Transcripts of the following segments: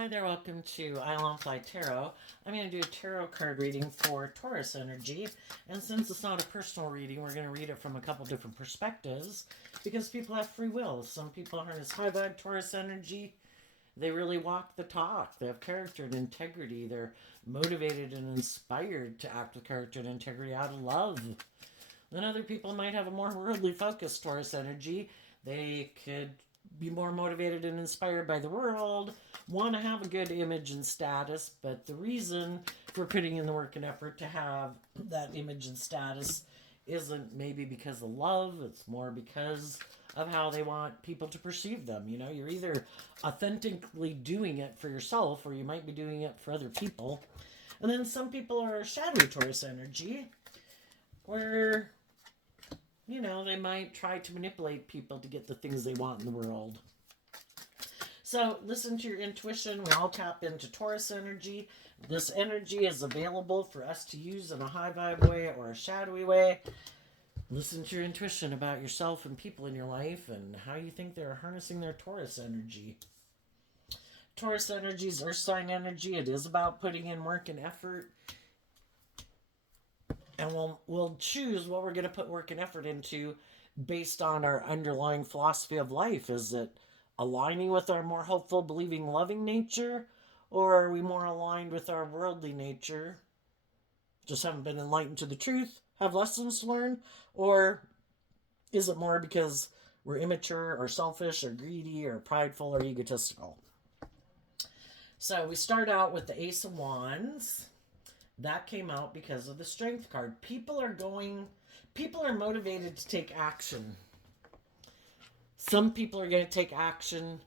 Hi there, welcome to Isle Fly Tarot. I'm going to do a tarot card reading for Taurus energy. And since it's not a personal reading, we're going to read it from a couple different perspectives because people have free will. Some people aren't as high vibe Taurus energy. They really walk the talk. They have character and integrity. They're motivated and inspired to act with character and integrity out of love. Then other people might have a more worldly focused Taurus energy. They could be more motivated and inspired by the world, want to have a good image and status, but the reason for putting in the work and effort to have that image and status isn't maybe because of love, it's more because of how they want people to perceive them. You know, you're either authentically doing it for yourself or you might be doing it for other people. And then some people are shadowy Taurus energy, where they might try to manipulate people to get the things they want in the world. So listen to your intuition. We all tap into Taurus energy. This energy is available for us to use in a high vibe way or a shadowy way. Listen to your intuition about yourself and people in your life and how you think they're harnessing their Taurus energy. Taurus energy is earth sign energy. It is about putting in work and effort. And we'll choose what we're going to put work and effort into based on our underlying philosophy of life. Is it aligning with our more hopeful, believing, loving nature? Or are we more aligned with our worldly nature? Just haven't been enlightened to the truth, have lessons to learn? Or is it more because we're immature or selfish or greedy or prideful or egotistical? So we start out with the Ace of Wands. That came out because of the Strength card. People are motivated to take action. Some people are going to take action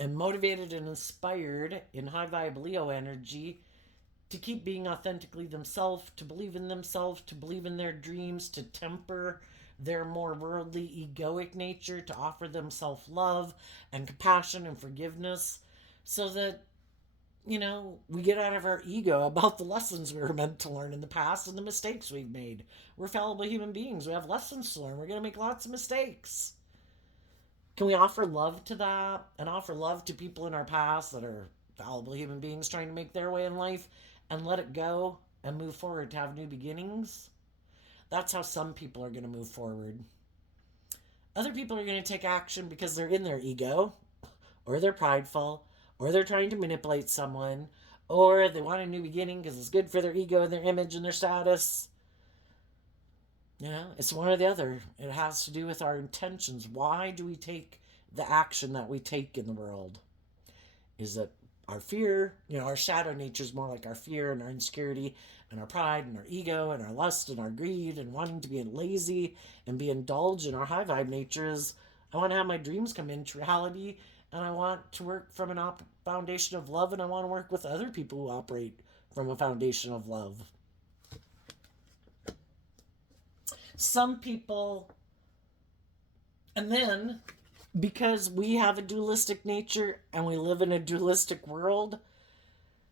and motivated and inspired in high vibe Leo energy to keep being authentically themselves, to believe in themselves, to believe in their dreams, to temper their more worldly, egoic nature, to offer them self-love and compassion and forgiveness so that we get out of our ego about the lessons we were meant to learn in the past and the mistakes we've made. We're fallible human beings. We have lessons to learn. We're going to make lots of mistakes. Can we offer love to that and offer love to people in our past that are fallible human beings trying to make their way in life and let it go and move forward to have new beginnings? That's how some people are going to move forward. Other people are going to take action because they're in their ego or they're prideful, or they're trying to manipulate someone, or they want a new beginning because it's good for their ego and their image and their status. It's one or the other. It has to do with our intentions. Why do we take the action that we take in the world? Is it our fear? Our shadow nature is more like our fear and our insecurity and our pride and our ego and our lust and our greed and wanting to be lazy and be indulged. And our high vibe nature is, I want to have my dreams come into reality, and I want to work from a foundation of love, and I want to work with other people who operate from a foundation of love. Some people, and then because we have a dualistic nature and we live in a dualistic world,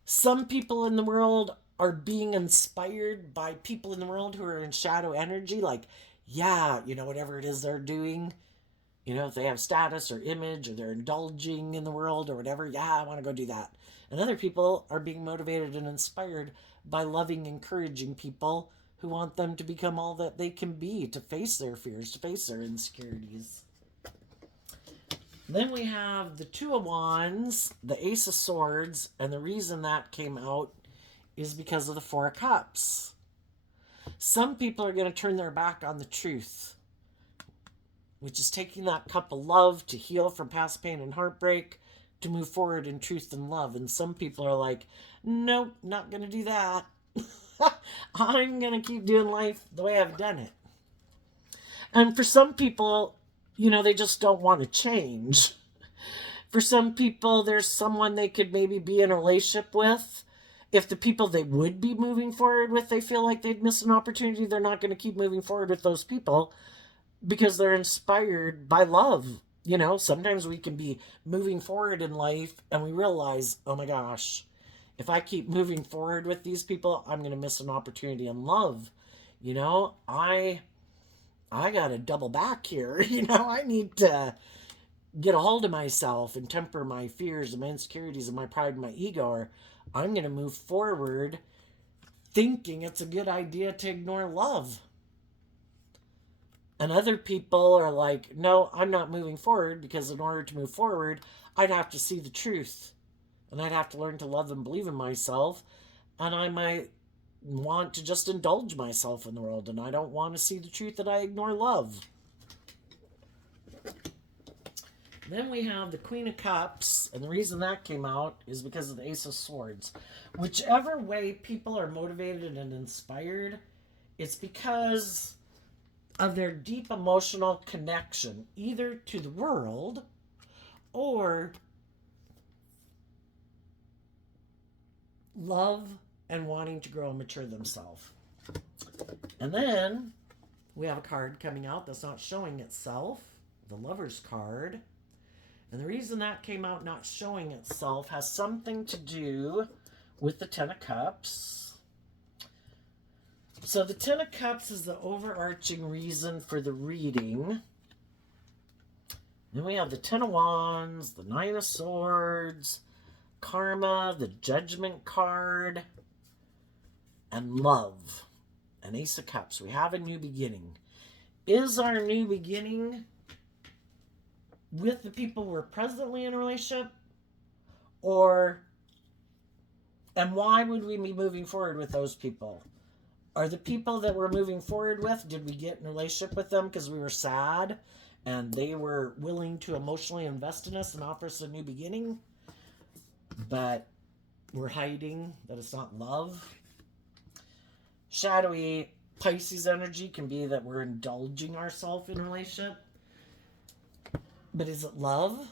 some people in the world are being inspired by people in the world who are in shadow energy, like, whatever it is they're doing. If they have status or image or they're indulging in the world or whatever, I want to go do that. And other people are being motivated and inspired by loving, encouraging people who want them to become all that they can be, to face their fears, to face their insecurities. Then we have the Two of Wands, the Ace of Swords, and the reason that came out is because of the Four of Cups. Some people are going to turn their back on the truth, which is taking that cup of love to heal from past pain and heartbreak, to move forward in truth and love. And some people are like, nope, not going to do that. I'm going to keep doing life the way I've done it. And for some people, they just don't want to change. For some people, there's someone they could maybe be in a relationship with. If the people they would be moving forward with, they feel like they'd miss an opportunity, they're not going to keep moving forward with those people, because they're inspired by love. Sometimes we can be moving forward in life and we realize, oh my gosh, if I keep moving forward with these people, I'm going to miss an opportunity in love. I got to double back here. I need to get a hold of myself and temper my fears and my insecurities and my pride and my ego, or I'm going to move forward thinking it's a good idea to ignore love. And other people are like, no, I'm not moving forward because in order to move forward, I'd have to see the truth. And I'd have to learn to love and believe in myself. And I might want to just indulge myself in the world. And I don't want to see the truth that I ignore love. Then we have the Queen of Cups. And the reason that came out is because of the Ace of Swords. Whichever way people are motivated and inspired, it's because of their deep emotional connection, either to the world or love and wanting to grow and mature themselves. And then we have a card coming out that's not showing itself, the Lover's card. And the reason that came out not showing itself has something to do with the Ten of Cups. So the Ten of Cups is the overarching reason for the reading. Then we have the Ten of Wands, the Nine of Swords, Karma, the Judgment card, and Love, an Ace of Cups. We have a new beginning. Is our new beginning with the people we're presently in a relationship? And why would we be moving forward with those people? Are the people that we're moving forward with, did we get in a relationship with them because we were sad and they were willing to emotionally invest in us and offer us a new beginning, but we're hiding that it's not love? Shadowy Pisces energy can be that we're indulging ourselves in a relationship. But is it love?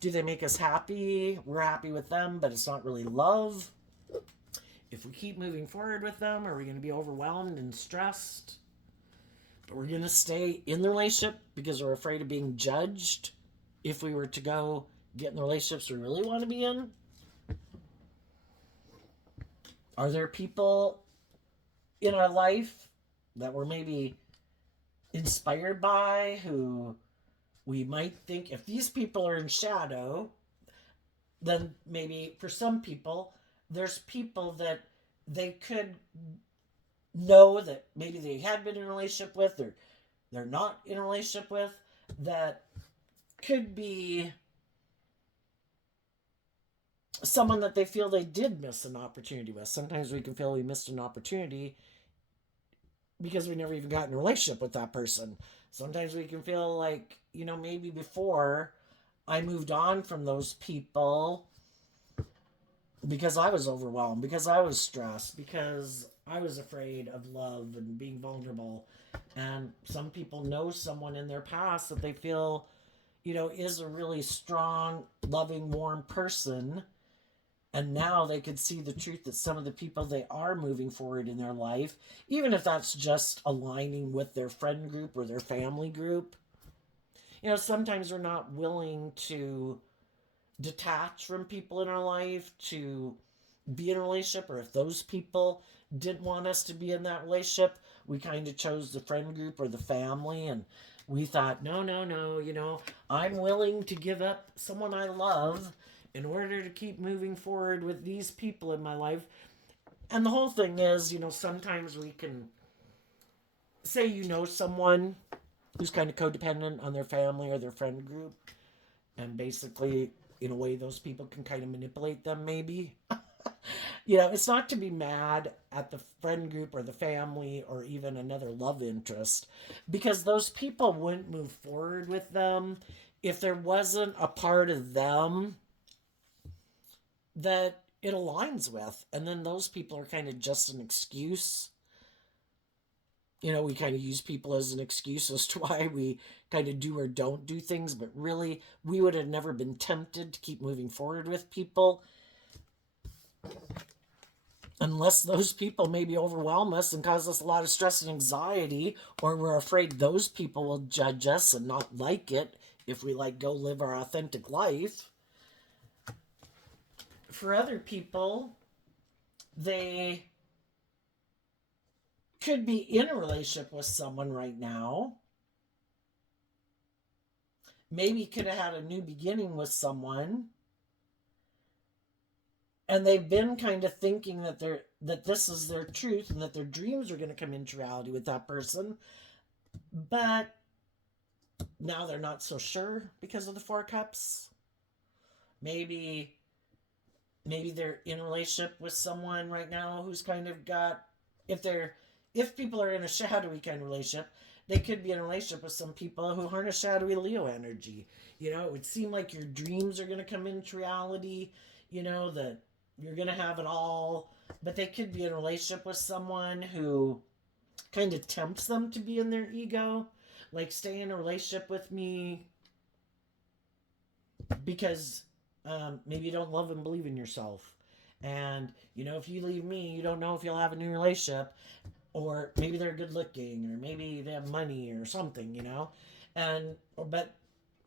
Do they make us happy? We're happy with them, but it's not really love. If we keep moving forward with them, are we going to be overwhelmed and stressed? But we're going to stay in the relationship because we're afraid of being judged if we were to go get in the relationships we really want to be in? Are there people in our life that we're maybe inspired by, who we might think, if these people are in shadow, then maybe for some people, there's people that they could know that maybe they had been in a relationship with, or they're not in a relationship with, that could be someone that they feel they did miss an opportunity with. Sometimes we can feel we missed an opportunity because we never even got in a relationship with that person. Sometimes we can feel like, maybe before I moved on from those people because I was overwhelmed, because I was stressed, because I was afraid of love and being vulnerable. And some people know someone in their past that they feel, is a really strong, loving, warm person. And now they could see the truth that some of the people they are moving forward in their life, even if that's just aligning with their friend group or their family group. Sometimes we're not willing to detach from people in our life to be in a relationship, or if those people didn't want us to be in that relationship, we kind of chose the friend group or the family, and we thought, no, I'm willing to give up someone I love in order to keep moving forward with these people in my life. And the whole thing is, sometimes we can say, someone who's kind of codependent on their family or their friend group, and basically, in a way, those people can kind of manipulate them, maybe. It's not to be mad at the friend group or the family or even another love interest, because those people wouldn't move forward with them if there wasn't a part of them that it aligns with. And then those people are kind of just an excuse. We kind of use people as an excuse as to why we kind of do or don't do things, but really, we would have never been tempted to keep moving forward with people unless those people maybe overwhelm us and cause us a lot of stress and anxiety, or we're afraid those people will judge us and not like it if we go live our authentic life. For other people, they could be in a relationship with someone right now maybe could have had a new beginning with someone, and they've been kind of thinking that this is their truth and that their dreams are going to come into reality with that person, but now they're not so sure because of the Four Cups. Maybe they're in a relationship with someone right now who's kind of got, if people are in a shadowy kind of relationship, they could be in a relationship with some people who aren't a shadowy Leo energy. It would seem like your dreams are going to come into reality, that you're going to have it all, but they could be in a relationship with someone who kind of tempts them to be in their ego, like stay in a relationship with me because maybe you don't love and believe in yourself. And, if you leave me, you don't know if you'll have a new relationship. Or maybe they're good looking, or maybe they have money or something. But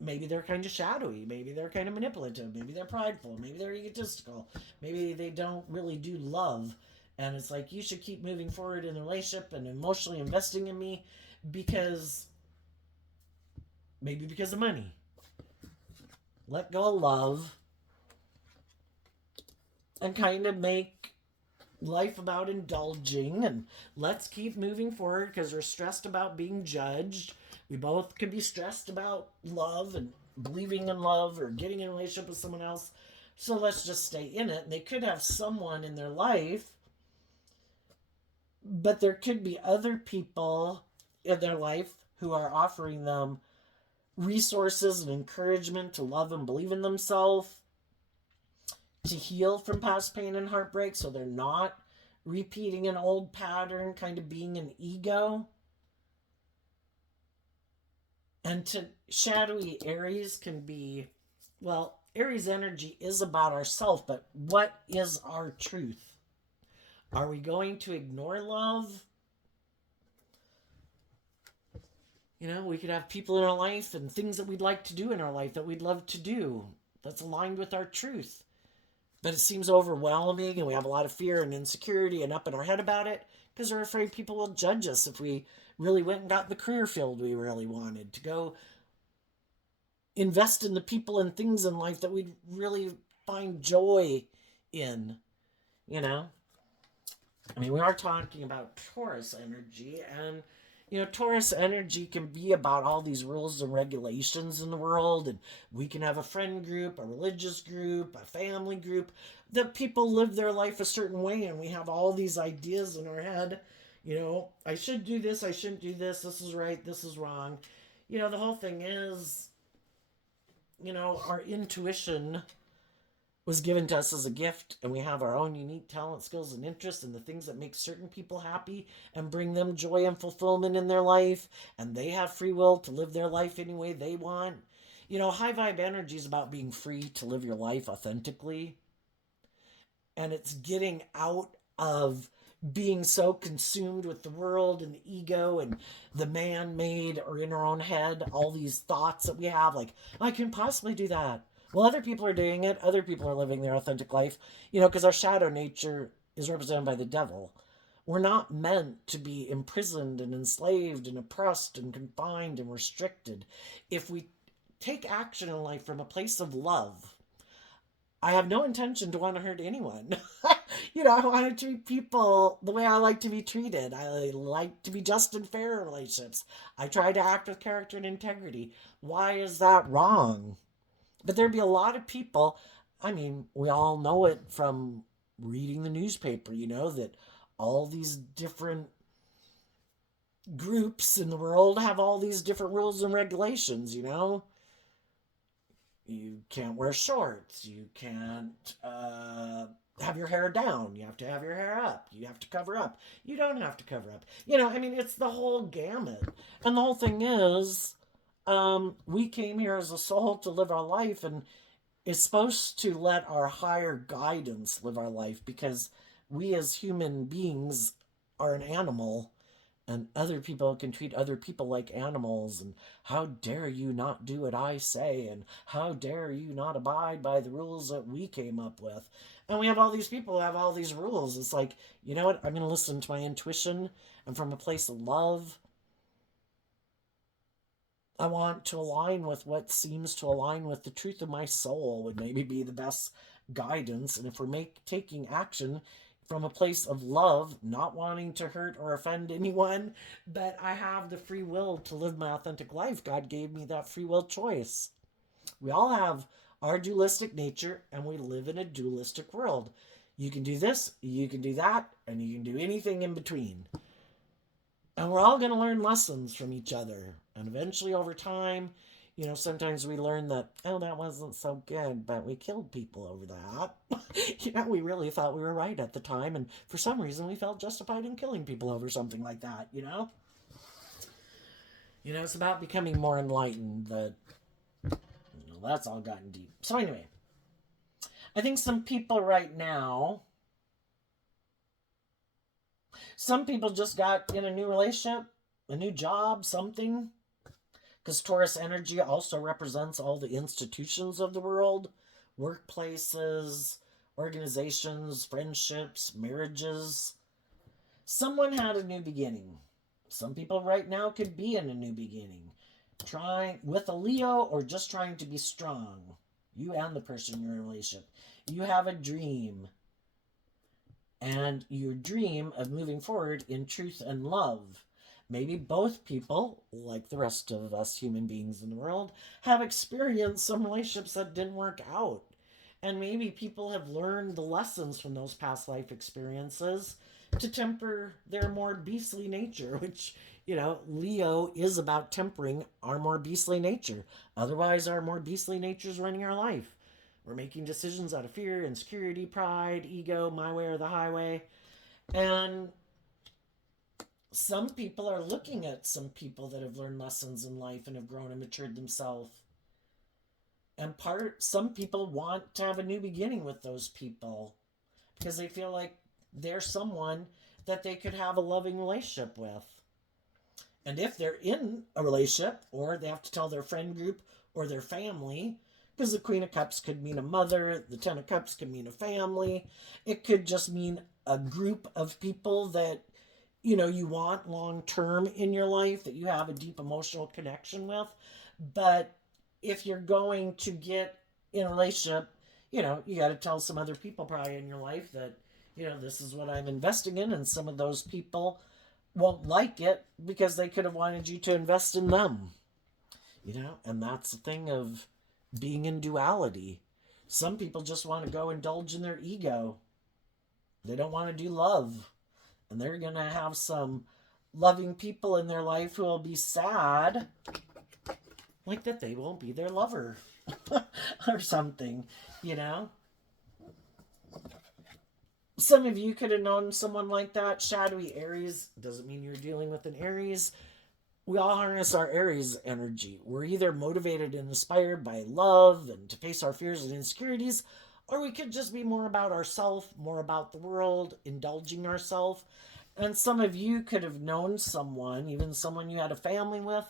maybe they're kind of shadowy. Maybe they're kind of manipulative. Maybe they're prideful. Maybe they're egotistical. Maybe they don't really do love. And it's like, you should keep moving forward in the relationship and emotionally investing in me because of money. Let go of love and kind of make life about indulging, and let's keep moving forward because we're stressed about being judged. We both could be stressed about love and believing in love or getting in a relationship with someone else. So let's just stay in it. And they could have someone in their life, but there could be other people in their life who are offering them resources and encouragement to love and believe in themselves, to heal from past pain and heartbreak, so they're not repeating an old pattern, kind of being an ego. And to shadowy Aries can be, well, Aries energy is about ourself, but what is our truth? Are we going to ignore love? We could have people in our life and things that we'd like to do in our life that we'd love to do that's aligned with our truth. But it seems overwhelming, and we have a lot of fear and insecurity and up in our head about it because we're afraid people will judge us if we really went and got the career field we really wanted, to go invest in the people and things in life that we'd really find joy in. We are talking about Taurus energy, and Taurus energy can be about all these rules and regulations in the world, and we can have a friend group, a religious group, a family group, that people live their life a certain way, and we have all these ideas in our head. I should do this, I shouldn't do this, this is right, this is wrong. The whole thing is, our intuition was given to us as a gift, and we have our own unique talent, skills, and interests in the things that make certain people happy and bring them joy and fulfillment in their life, and they have free will to live their life any way they want. High vibe energy is about being free to live your life authentically, and it's getting out of being so consumed with the world and the ego and the man-made, or in our own head, all these thoughts that we have, like, I can possibly do that. Well, other people are doing it. Other people are living their authentic life, because our shadow nature is represented by the devil. We're not meant to be imprisoned and enslaved and oppressed and confined and restricted. If we take action in life from a place of love, I have no intention to want to hurt anyone. I want to treat people the way I like to be treated. I like to be just and fair in relationships. I try to act with character and integrity. Why is that wrong? But there'd be a lot of people, we all know it from reading the newspaper, that all these different groups in the world have all these different rules and regulations. You can't wear shorts. You can't have your hair down. You have to have your hair up. You have to cover up. You don't have to cover up. It's the whole gamut. And the whole thing is, we came here as a soul to live our life, and it's supposed to let our higher guidance live our life, because we as human beings are an animal, and other people can treat other people like animals, and how dare you not do what I say, and how dare you not abide by the rules that we came up with. And we have all these people who have all these rules. It's like, you know what, I'm going to listen to my intuition, and from a place of love, I want to align with what seems to align with the truth of my soul would maybe be the best guidance. And if we're taking action from a place of love, not wanting to hurt or offend anyone, but I have the free will to live my authentic life. God gave me that free will choice. We all have our dualistic nature, and we live in a dualistic world. You can do this, you can do that, and you can do anything in between. And we're all going to learn lessons from each other. And eventually, over time, sometimes we learn that, oh, that wasn't so good, but we killed people over that. We really thought we were right at the time. And for some reason, we felt justified in killing people over something like that. It's about becoming more enlightened that, that's all gotten deep. So, anyway, I think some people just got in a new relationship, a new job, something. Because Taurus energy also represents all the institutions of the world, workplaces, organizations, friendships, marriages. Someone had a new beginning. Some people right now could be in a new beginning. Trying with a Leo or just trying to be strong. You and the person you're in a relationship. You have a dream. And your dream of moving forward in truth and love. Maybe both people, like the rest of us human beings in the world, have experienced some relationships that didn't work out. And maybe people have learned the lessons from those past life experiences to temper their more beastly nature, which, Leo is about tempering our more beastly nature. Otherwise, our more beastly nature is running our life. We're making decisions out of fear, insecurity, pride, ego, my way or the highway. And some people are looking at some people that have learned lessons in life and have grown and matured themselves. And some people want to have a new beginning with those people because they feel like they're someone that they could have a loving relationship with. And if they're in a relationship, or they have to tell their friend group or their family, because the Queen of Cups could mean a mother, the Ten of Cups could mean a family, it could just mean a group of people that you want long term in your life, that you have a deep emotional connection with. But if you're going to get in a relationship, you got to tell some other people probably in your life that, this is what I'm investing in. And some of those people won't like it because they could have wanted you to invest in them. And that's the thing of being in duality. Some people just want to go indulge in their ego. They don't want to do love. And they're going to have some loving people in their life who will be sad, like that they won't be their lover or something, Some of you could have known someone like that. Shadowy Aries doesn't mean you're dealing with an Aries. We all harness our Aries energy. We're either motivated and inspired by love and to face our fears and insecurities, or we could just be more about ourselves, more about the world, indulging ourselves. And some of you could have known someone, even someone you had a family with,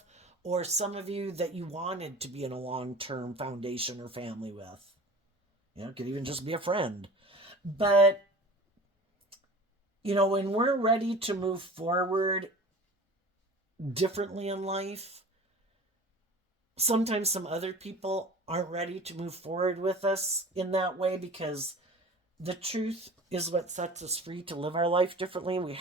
or some of you that you wanted to be in a long-term foundation or family with. It could even just be a friend. But, when we're ready to move forward differently in life, sometimes some other people aren't ready to move forward with us in that way, because the truth is what sets us free to live our life differently. We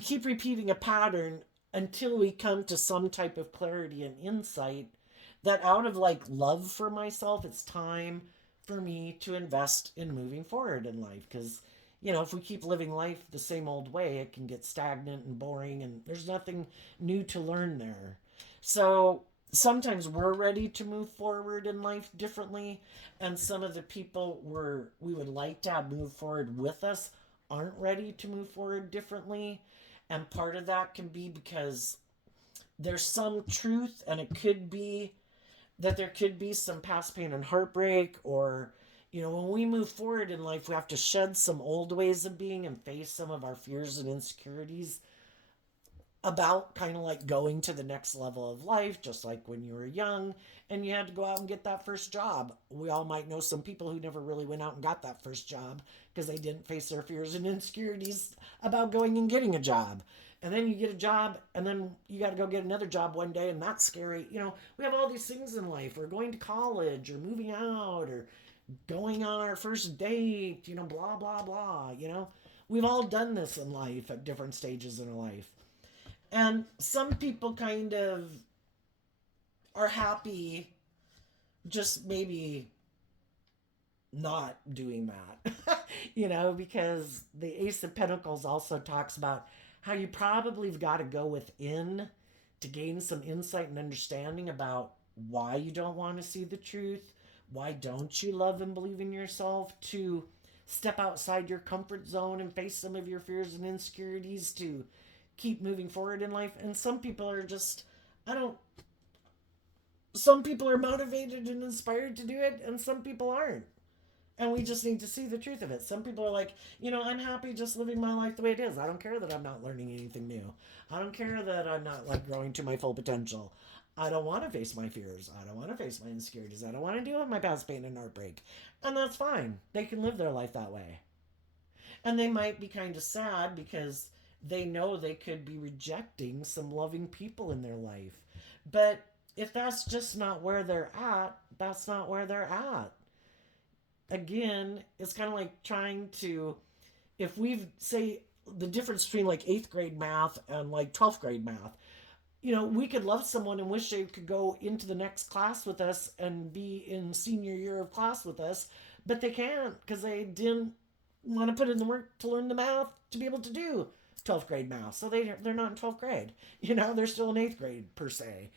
keep repeating a pattern until we come to some type of clarity and insight that out of love for myself, it's time for me to invest in moving forward in life. Because if we keep living life the same old way, it can get stagnant and boring, and there's nothing new to learn there. So sometimes we're ready to move forward in life differently, and some of the people we would like to have move forward with us aren't ready to move forward differently. And part of that can be because there's some truth, and it could be that there could be some past pain and heartbreak, or when we move forward in life, we have to shed some old ways of being and face some of our fears and insecurities about kind of going to the next level of life, just like when you were young and you had to go out and get that first job. We all might know some people who never really went out and got that first job because they didn't face their fears and insecurities about going and getting a job. And then you get a job, and then you got to go get another job one day, and that's scary. We have all these things in life. We're going to college, or moving out, or going on our first date, blah, blah, blah. We've all done this in life at different stages in our life. And some people kind of are happy just maybe not doing that, because the Ace of Pentacles also talks about how you probably have got to go within to gain some insight and understanding about why you don't want to see the truth, why don't you love and believe in yourself, to step outside your comfort zone and face some of your fears and insecurities to keep moving forward in life. And some people are just, I don't, some people are motivated and inspired to do it, and some people aren't. And we just need to see the truth of it. Some people are like, I'm happy just living my life the way it is. I don't care that I'm not learning anything new. I don't care that I'm not like growing to my full potential. I don't want to face my fears. I don't want to face my insecurities. I don't want to deal with my past pain and heartbreak. And that's fine. They can live their life that way. And they might be kind of sad because they know they could be rejecting some loving people in their life. But if that's just not where they're at, that's not where they're at. Again, it's kind of like trying to, if we've, say, the difference between like 8th grade math and like 12th grade math, we could love someone and wish they could go into the next class with us and be in senior year of class with us, but they can't because they didn't want to put in the work to learn the math to be able to do 12th grade math. So they're not in 12th grade. They're still in 8th grade per se.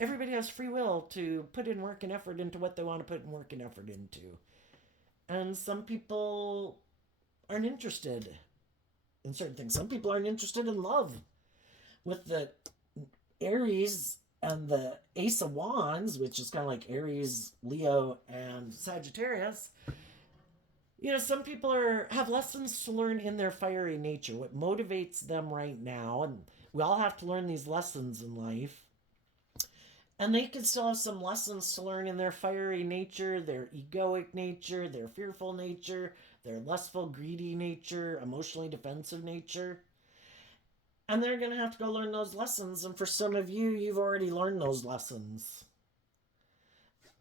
Everybody has free will to put in work and effort into what they want to put in work and effort into. And some people aren't interested in certain things. Some people aren't interested in love. With the Aries and the Ace of Wands, which is kind of like Aries, Leo, and Sagittarius, some people have lessons to learn in their fiery nature, what motivates them right now. And we all have to learn these lessons in life. And they can still have some lessons to learn in their fiery nature, their egoic nature, their fearful nature, their lustful, greedy nature, emotionally defensive nature. And they're going to have to go learn those lessons. And for some of you, you've already learned those lessons.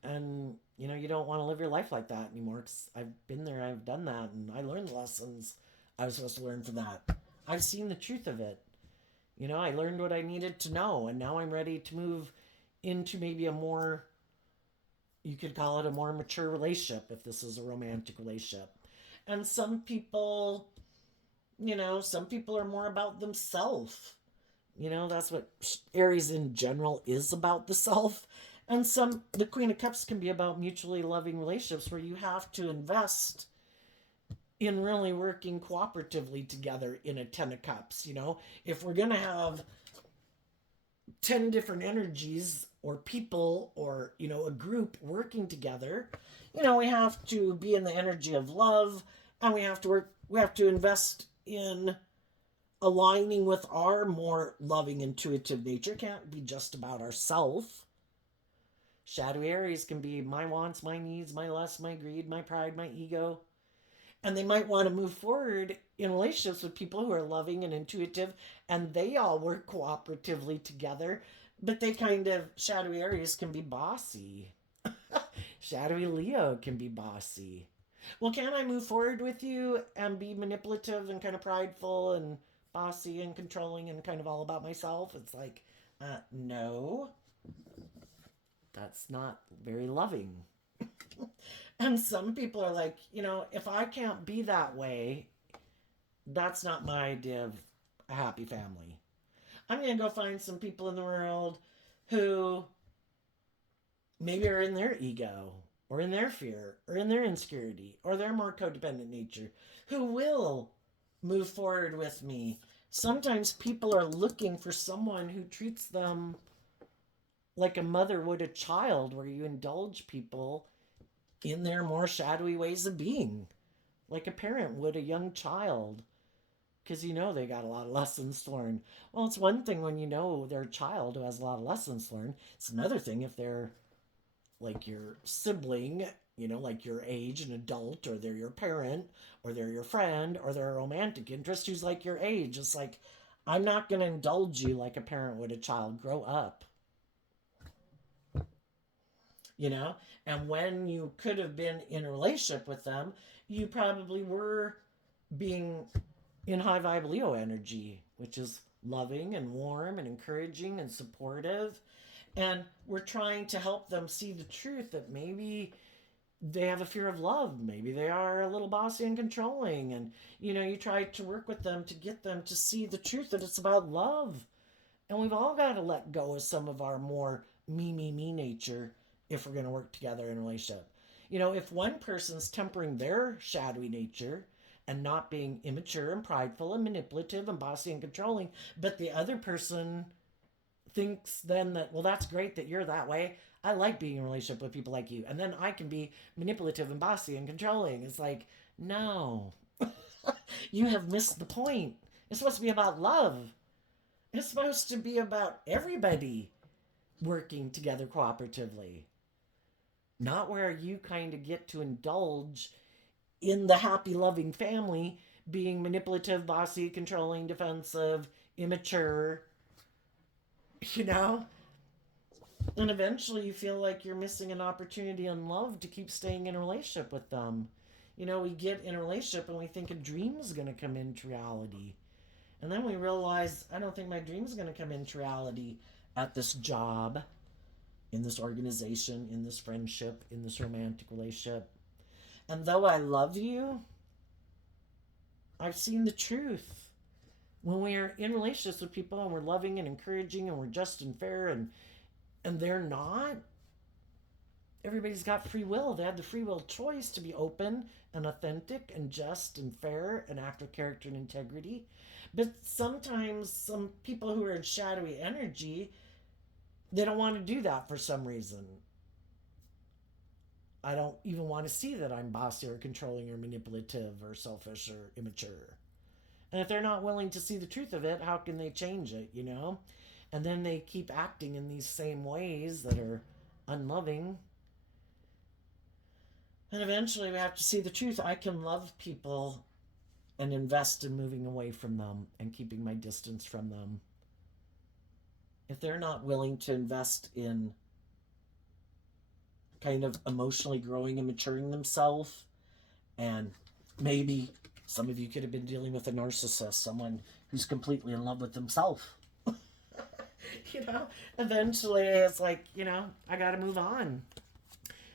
And, you don't want to live your life like that anymore. Because I've been there, I've done that, and I learned the lessons I was supposed to learn from that. I've seen the truth of it. I learned what I needed to know. And now I'm ready to move into maybe a more, you could call it a more mature relationship if this is a romantic relationship. And some people are more about themselves. That's what Aries in general is, about the self. And the Queen of Cups can be about mutually loving relationships where you have to invest in really working cooperatively together in a 10 of Cups. If we're going to have 10 different energies or people or, a group working together, we have to be in the energy of love, and we have to invest in aligning with our more loving, intuitive nature. It can't be just about ourself. Shadowy Aries can be my wants, my needs, my lust, my greed, my pride, my ego. And they might want to move forward in relationships with people who are loving and intuitive, and they all work cooperatively together. But shadowy Aries can be bossy. Shadowy Leo can be bossy. Well, can I move forward with you and be manipulative and kind of prideful and bossy and controlling and kind of all about myself? It's like, no. That's not very loving. And some people are like, if I can't be that way, that's not my idea of a happy family. I'm going to go find some people in the world who maybe are in their ego or in their fear or in their insecurity or their more codependent nature, who will move forward with me. Sometimes people are looking for someone who treats them like a mother would a child, where you indulge people in their more shadowy ways of being, like a parent would a young child, because they got a lot of lessons to learn. Well, it's one thing when they're a child who has a lot of lessons to learn. It's another thing if they're like your sibling like your age, an adult, or they're your parent, or they're your friend, or they're a romantic interest who's like your age. It's like, I'm not going to indulge you like a parent would a child. Grow up, you know? And when you could have been in a relationship with them, you probably were being in high vibe Leo energy, which is loving and warm and encouraging and supportive. And we're trying to help them see the truth that maybe they have a fear of love. Maybe they are a little bossy and controlling. And, you try to work with them to get them to see the truth that it's about love. And we've all got to let go of some of our more me nature if we're going to work together in a relationship. If one person's tempering their shadowy nature and not being immature and prideful and manipulative and bossy and controlling, but the other person thinks then that, well, that's great that you're that way. I like being in a relationship with people like you. And then I can be manipulative and bossy and controlling. It's like, no, you have missed the point. It's supposed to be about love. It's supposed to be about everybody working together cooperatively, not where you kind of get to indulge in the happy, loving family being manipulative, bossy, controlling, defensive, immature, you know? And eventually you feel like you're missing an opportunity in love to keep staying in a relationship with them. We get in a relationship and we think a dream is going to come into reality. And then we realize, I don't think my dream is going to come into reality at this job, in this organization, in this friendship, in this romantic relationship. And though I love you, I've seen the truth. When we are in relationships with people and we're loving and encouraging and we're just and fair and they're not, everybody's got free will. They have the free will choice to be open and authentic and just and fair and act with character and integrity. But sometimes some people who are in shadowy energy, they don't want to do that for some reason. I don't even want to see that I'm bossy or controlling or manipulative or selfish or immature. And if they're not willing to see the truth of it, how can they change it? And then they keep acting in these same ways that are unloving. And eventually we have to see the truth. I can love people and invest in moving away from them and keeping my distance from them. If they're not willing to invest in kind of emotionally growing and maturing themselves, and maybe some of you could have been dealing with a narcissist, someone who's completely in love with themselves. Eventually it's like, I got to move on.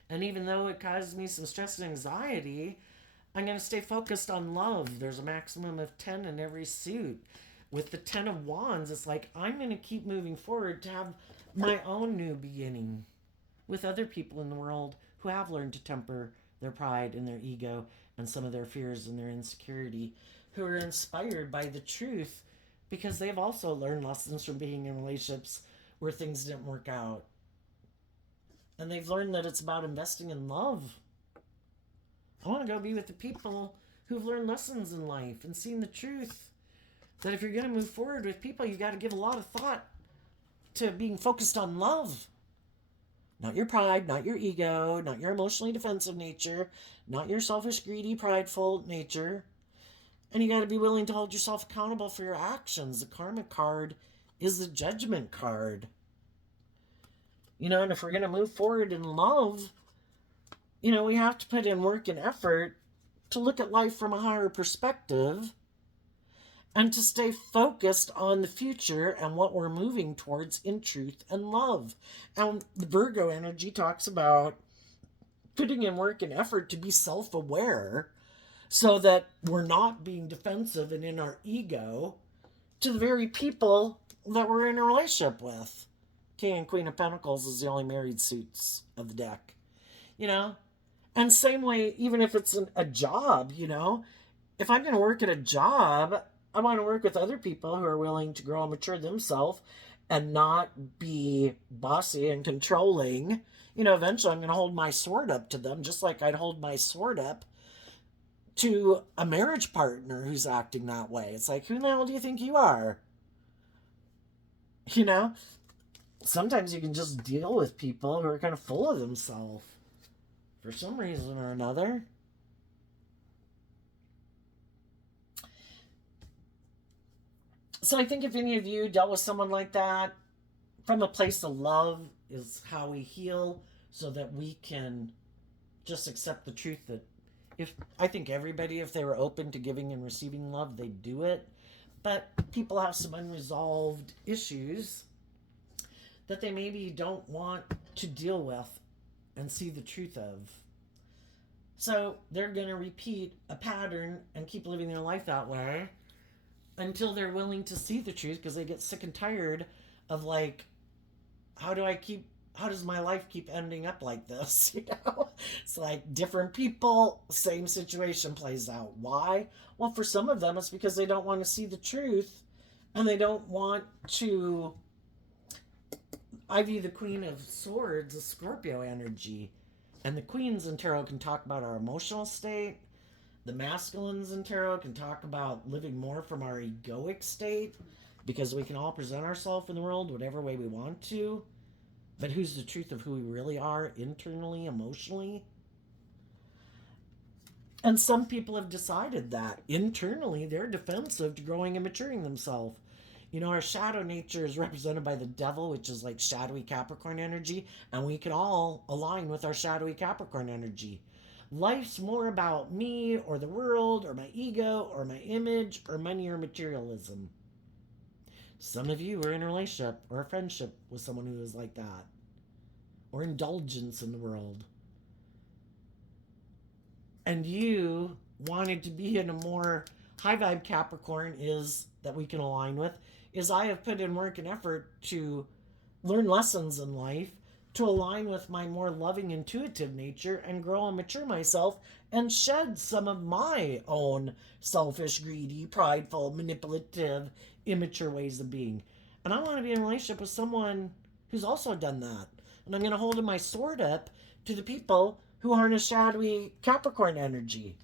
And even though it causes me some stress and anxiety, I'm going to stay focused on love. There's a maximum of 10 in every suit. With the 10 of Wands, it's like I'm going to keep moving forward to have my own new beginning with other people in the world who have learned to temper their pride and their ego and some of their fears and their insecurity, who are inspired by the truth because they've also learned lessons from being in relationships where things didn't work out. And they've learned that it's about investing in love. I want to go be with the people who've learned lessons in life and seen the truth. That if you're going to move forward with people, you got to give a lot of thought to being focused on love. Not your pride, not your ego, not your emotionally defensive nature, not your selfish, greedy, prideful nature. And you got to be willing to hold yourself accountable for your actions. The karmic card is the judgment card. And if we're going to move forward in love, we have to put in work and effort to look at life from a higher perspective and to stay focused on the future and what we're moving towards in truth and love. And the Virgo energy talks about putting in work and effort to be self-aware so that we're not being defensive and in our ego to the very people that we're in a relationship with. King and Queen of Pentacles is the only married suits of the deck. And same way, even if it's a job, if I'm going to work at a job, I want to work with other people who are willing to grow and mature themselves and not be bossy and controlling. Eventually I'm going to hold my sword up to them, just like I'd hold my sword up to a marriage partner who's acting that way. It's like, who the hell do you think you are? Sometimes you can just deal with people who are kind of full of themselves for some reason or another. So I think if any of you dealt with someone like that, from a place of love is how we heal, so that we can just accept the truth that, if I think everybody, if they were open to giving and receiving love, they'd do it. But people have some unresolved issues that they maybe don't want to deal with and see the truth of. So they're going to repeat a pattern and keep living their life that way until they're willing to see the truth, because they get sick and tired of, like, how does my life keep ending up like this? It's like different people, same situation plays out. Why? Well, for some of them, it's because they don't want to see the truth, and they don't want to. I view the Queen of Swords as Scorpio energy, and the Queens in tarot can talk about our emotional state. The masculines in tarot can talk about living more from our egoic state, because we can all present ourselves in the world whatever way we want to. But who's the truth of who we really are internally, emotionally? And some people have decided that internally they're defensive to growing and maturing themselves. Our shadow nature is represented by the devil, which is like shadowy Capricorn energy, and we can all align with our shadowy Capricorn energy. Life's more about me or the world or my ego or my image or money or materialism. Some of you are in a relationship or a friendship with someone who is like that, or indulgence in the world. And you wanted to be in a more high vibe Capricorn is that we can align with, is I have put in work and effort to learn lessons in life to align with my more loving, intuitive nature and grow and mature myself and shed some of my own selfish, greedy, prideful, manipulative, immature ways of being. And I want to be in a relationship with someone who's also done that. And I'm going to hold my sword up to the people who harness shadowy Capricorn energy,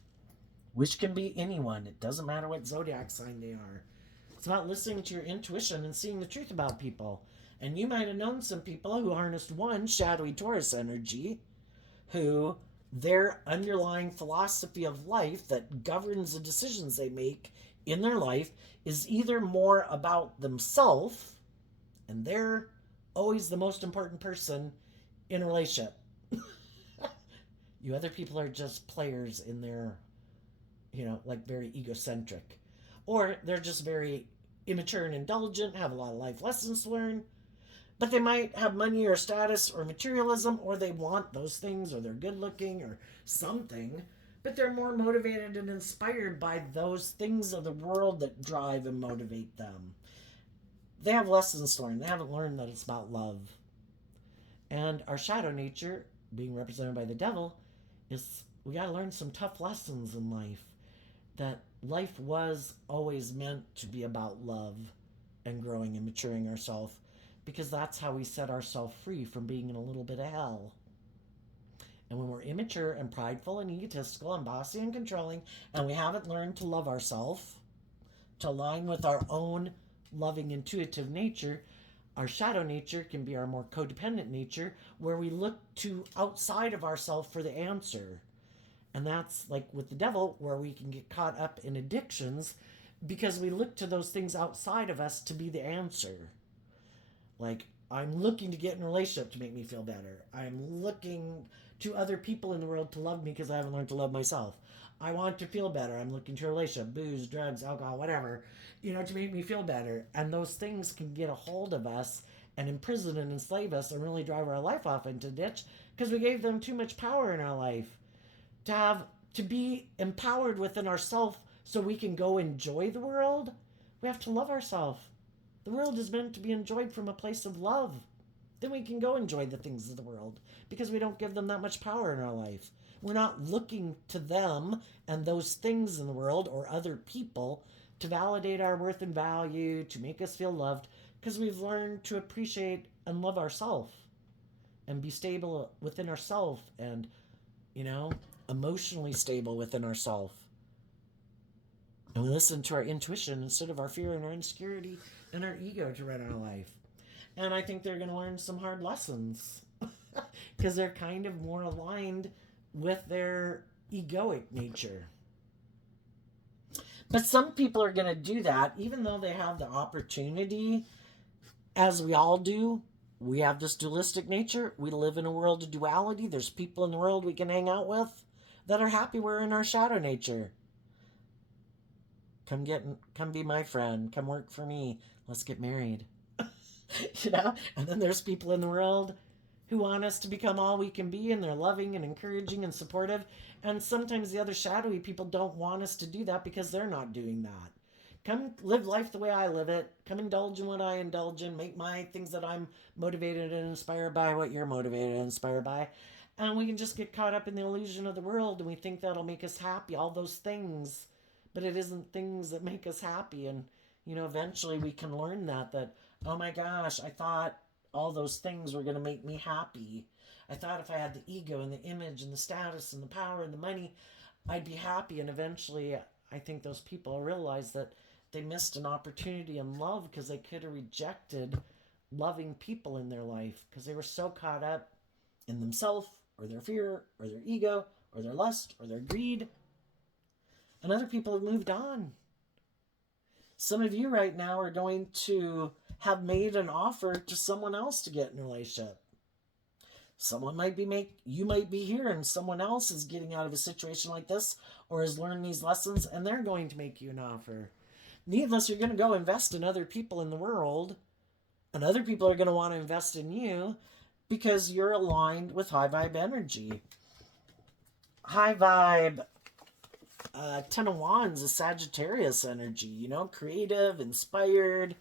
which can be anyone. It doesn't matter what zodiac sign they are. It's about listening to your intuition and seeing the truth about people. And you might have known some people who harnessed one shadowy Taurus energy, who their underlying philosophy of life that governs the decisions they make in their life is either more about themselves, and they're always the most important person in a relationship. You other people are just players in their, like very egocentric. Or they're just very immature and indulgent, have a lot of life lessons to learn. But they might have money or status or materialism, or they want those things, or they're good looking or something. But they're more motivated and inspired by those things of the world that drive and motivate them. They have lessons to learn. They haven't learned that it's about love. And our shadow nature, being represented by the devil, is we got to learn some tough lessons in life. That life was always meant to be about love and growing and maturing ourselves, because that's how we set ourselves free from being in a little bit of hell. And when we're immature and prideful and egotistical and bossy and controlling, and we haven't learned to love ourselves, to align with our own loving, intuitive nature, our shadow nature can be our more codependent nature, where we look to outside of ourselves for the answer. And that's like with the devil, where we can get caught up in addictions because we look to those things outside of us to be the answer. Like, I'm looking to get in a relationship to make me feel better. I'm looking to other people in the world to love me because I haven't learned to love myself. I want to feel better. I'm looking to a relationship, booze, drugs, alcohol, whatever, to make me feel better. And those things can get a hold of us and imprison and enslave us and really drive our life off into a ditch because we gave them too much power in our life. To be empowered within ourselves so we can go enjoy the world, we have to love ourselves. The world is meant to be enjoyed from a place of love. Then we can go enjoy the things of the world because we don't give them that much power in our life. We're not looking to them and those things in the world or other people to validate our worth and value, to make us feel loved, because we've learned to appreciate and love ourselves and be stable within ourselves and, emotionally stable within ourselves. And we listen to our intuition instead of our fear and our insecurity and our ego to run our life. And I think they're going to learn some hard lessons because they're kind of more aligned with their egoic nature. But some people are going to do that even though they have the opportunity, as we all do. We have this dualistic nature. We live in a world of duality. There's people in the world we can hang out with that are happy we're in our shadow nature. Come be my friend. Come work for me. Let's get married. And then there's people in the world who want us to become all we can be, and they're loving and encouraging and supportive. And sometimes the other shadowy people don't want us to do that because they're not doing that. Come live life the way I live it. Come indulge in what I indulge in. Make my things that I'm motivated and inspired by what you're motivated and inspired by. And we can just get caught up in the illusion of the world, and we think that'll make us happy, all those things. But it isn't things that make us happy. And, eventually we can learn that, oh my gosh, I thought all those things were going to make me happy. I thought if I had the ego and the image and the status and the power and the money, I'd be happy. And eventually, I think those people realize that they missed an opportunity in love because they could have rejected loving people in their life because they were so caught up in themselves or their fear or their ego or their lust or their greed. And other people have moved on. Some of you right now are going to have made an offer to someone else to get in a relationship. You might be here and someone else is getting out of a situation like this or has learned these lessons and they're going to make you an offer. Needless, you're going to go invest in other people in the world, and other people are going to want to invest in you because you're aligned with high vibe energy. High vibe, Ten of Wands is Sagittarius energy, creative, inspired.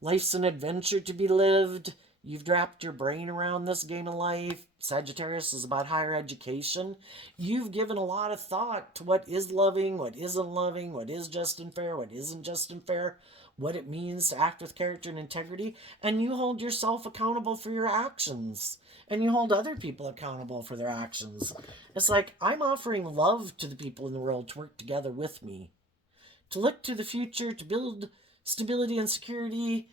Life's an adventure to be lived. You've wrapped your brain around this game of life. Sagittarius is about higher education. You've given a lot of thought to what is loving, what is just and fair, what isn't just and fair, what it means to act with character and integrity, and you hold yourself accountable for your actions. And you hold other people accountable for their actions. It's like, I'm offering love to the people in the world to work together with me, to look to the future, to build stability and security,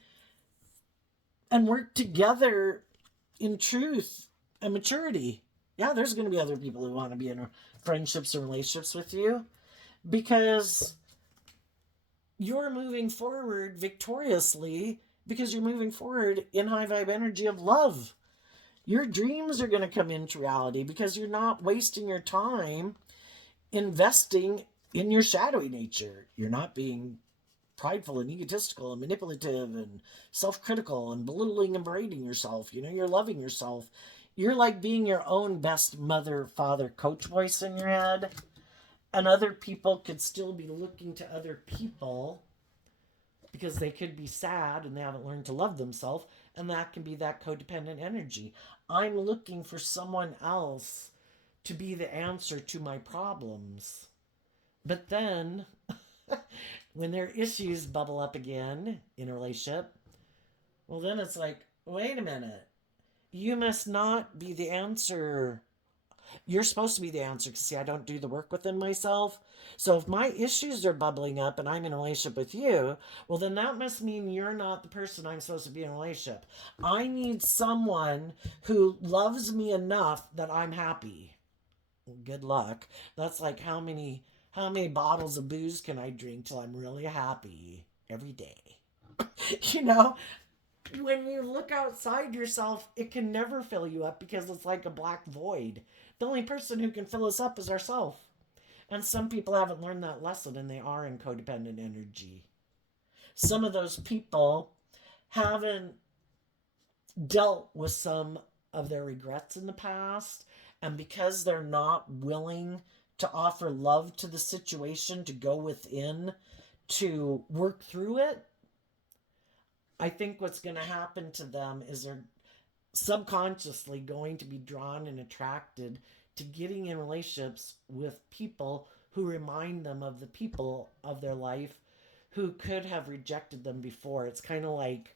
and work together in truth and maturity. Yeah, there's going to be other people who want to be in friendships and relationships with you because you're moving forward victoriously because you're moving forward in high vibe energy of love. Your dreams are going to come into reality because you're not wasting your time investing in your shadowy nature. You're not being prideful and egotistical and manipulative and self-critical and belittling and berating yourself. You're loving yourself. You're like being your own best mother, father, coach voice in your head. And other people could still be looking to other people because they could be sad and they haven't learned to love themselves. And that can be that codependent energy. I'm looking for someone else to be the answer to my problems. But then when their issues bubble up again in a relationship, well, then it's like, wait a minute. You must not be the answer. You're supposed to be the answer because, see, I don't do the work within myself. So if my issues are bubbling up and I'm in a relationship with you, well, then that must mean you're not the person I'm supposed to be in a relationship. I need someone who loves me enough that I'm happy. Good luck. That's like how many bottles of booze can I drink till I'm really happy every day? When you look outside yourself, it can never fill you up because it's like a black void. The only person who can fill us up is ourselves. And some people haven't learned that lesson and they are in codependent energy. Some of those people haven't dealt with some of their regrets in the past, and because they're not willing to offer love to the situation, to go within, to work through it, I think what's going to happen to them is they're subconsciously going to be drawn and attracted to getting in relationships with people who remind them of the people of their life who could have rejected them before. It's kind of like,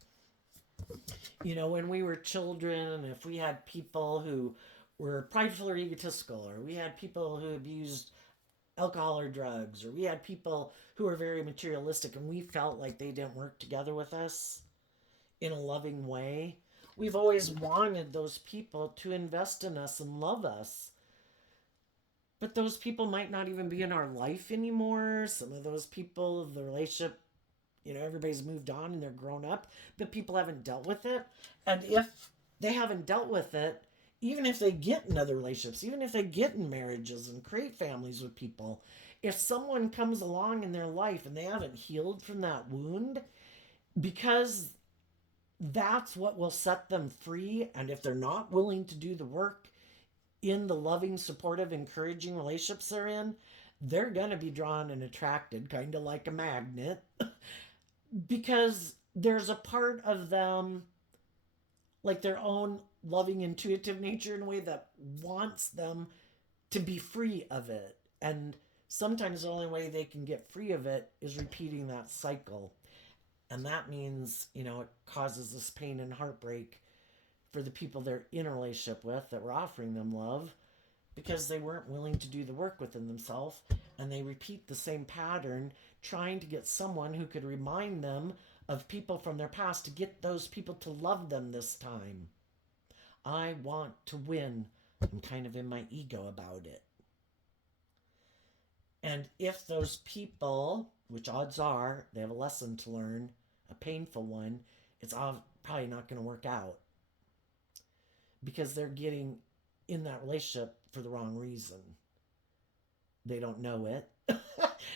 when we were children, if we had people who were prideful or egotistical, or we had people who abused alcohol or drugs, or we had people who were very materialistic and we felt like they didn't work together with us in a loving way, we've always wanted those people to invest in us and love us. But those people might not even be in our life anymore. Some of those people, the relationship, everybody's moved on and they're grown up, but people haven't dealt with it. And if they haven't dealt with it, even if they get in other relationships, even if they get in marriages and create families with people, if someone comes along in their life and they haven't healed from that wound, because that's what will set them free. And if they're not willing to do the work in the loving, supportive, encouraging relationships they're in, they're going to be drawn and attracted, kind of like a magnet, because there's a part of them, like their own loving, intuitive nature, in a way that wants them to be free of it. And sometimes the only way they can get free of it is repeating that cycle. And that means, it causes this pain and heartbreak for the people they're in a relationship with that were offering them love, because they weren't willing to do the work within themselves, and they repeat the same pattern, trying to get someone who could remind them of people from their past, to get those people to love them this time. I want to win. I'm kind of in my ego about it. And if those people, which odds are they have a lesson to learn, a painful one, it's probably not going to work out, because they're getting in that relationship for the wrong reason. They don't know it.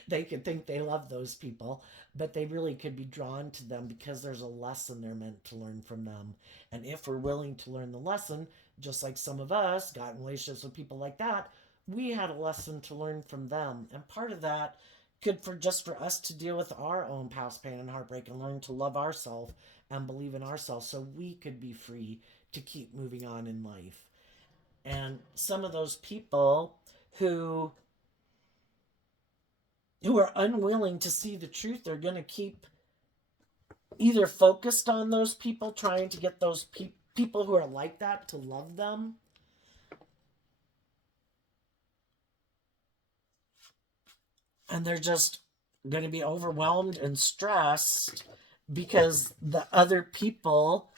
They could think they love those people, but they really could be drawn to them because there's a lesson they're meant to learn from them. And if we're willing to learn the lesson, just like some of us got in relationships with people like that, we had a lesson to learn from them. And part of that could just for us to deal with our own past pain and heartbreak and learn to love ourselves and believe in ourselves, so we could be free to keep moving on in life. And some of those people who are unwilling to see the truth, they're going to keep either focused on those people, trying to get those people who are like that to love them. And they're just going to be overwhelmed and stressed because the other people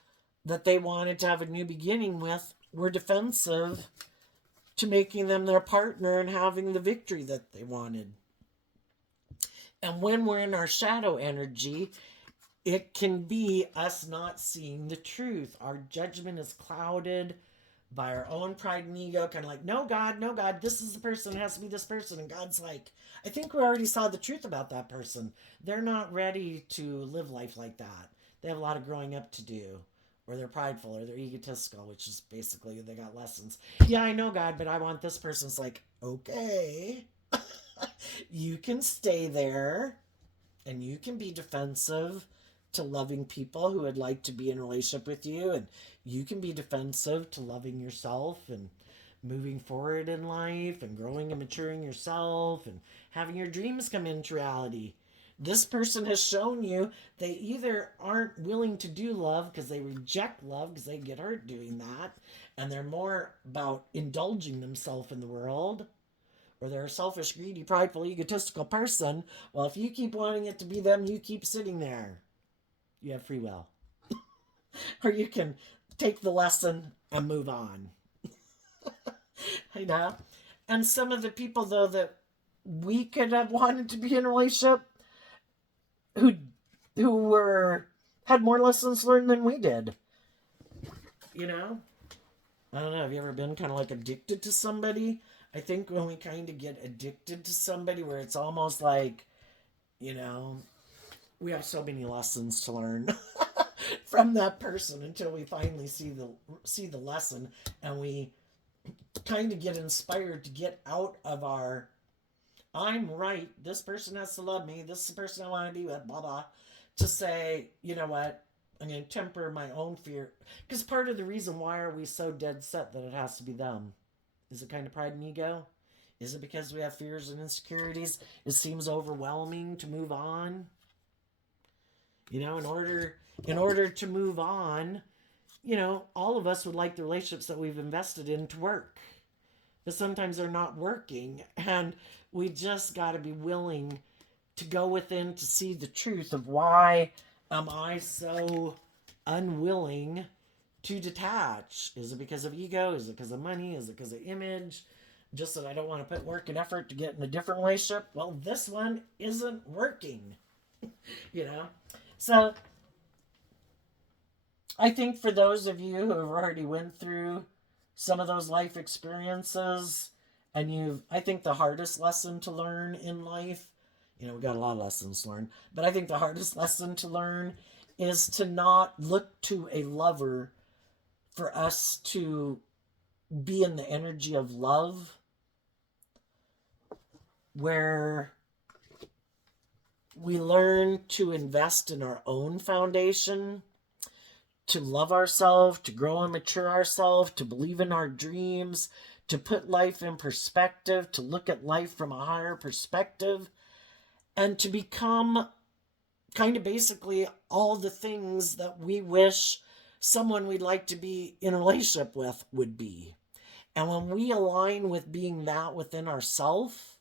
that they wanted to have a new beginning with were defensive to making them their partner and having the victory that they wanted. And when we're in our shadow energy, it can be us not seeing the truth. Our judgment is clouded by our own pride and ego, kind of like, no, God, this is the person, it has to be this person. And God's like, I think we already saw the truth about that person. They're not ready to live life like that. They have a lot of growing up to do. Or they're prideful, or they're egotistical, which is basically they got lessons. Yeah, I know, God, but I want this person. It's like, okay, you can stay there, and you can be defensive to loving people who would like to be in a relationship with you, and you can be defensive to loving yourself and moving forward in life and growing and maturing yourself and having your dreams come into reality. This person has shown you they either aren't willing to do love because they reject love because they get hurt doing that, and they're more about indulging themselves in the world, or they're a selfish, greedy, prideful, egotistical person. Well, if you keep wanting it to be them, you keep sitting there. You have free will. Or you can take the lesson and move on. You know? And some of the people, though, that we could have wanted to be in a relationship who had more lessons learned than we did. You know? I don't know, have you ever been kind of like addicted to somebody? I think when we kind of get addicted to somebody where it's almost like, we have so many lessons to learn from that person until we finally see the lesson, and we kind of get inspired to get out of our I'm right, this person has to love me, this is the person I want to be with, blah blah, to say, you know what, I'm going to temper my own fear. Because part of the reason why are we so dead set that it has to be them? Is it kind of pride and ego? Is it because we have fears and insecurities? It seems overwhelming to move on. In order to move on, all of us would like the relationships that we've invested in to work. But sometimes they're not working, and we just got to be willing to go within to see the truth of why am I so unwilling to detach? Is it because of ego? Is it because of money? Is it because of image? just that I don't want to put work and effort to get in a different relationship. Well, this one isn't working, you know? So I think for those of you who have already went through some of those life experiences, and I think the hardest lesson to learn in life, we got a lot of lessons to learn, but I think the hardest lesson to learn is to not look to a lover for us to be in the energy of love, where we learn to invest in our own foundation, to love ourselves, to grow and mature ourselves, to believe in our dreams, to put life in perspective, to look at life from a higher perspective, and to become kind of basically all the things that we wish someone we'd like to be in a relationship with would be. And when we align with being that within ourselves,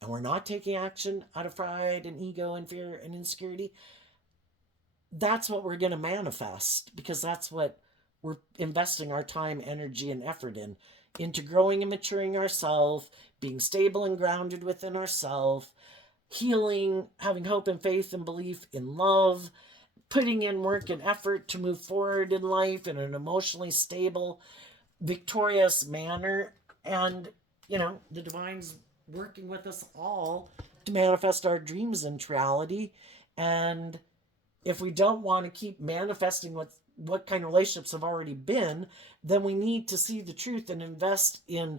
and we're not taking action out of pride and ego and fear and insecurity, that's what we're going to manifest, because that's what we're investing our time, energy, and effort into growing and maturing ourselves, being stable and grounded within ourselves, healing, having hope and faith and belief in love, putting in work and effort to move forward in life in an emotionally stable, victorious manner. And, the divine's working with us all to manifest our dreams into reality. And if we don't want to keep manifesting what kind of relationships have already been, then we need to see the truth and invest in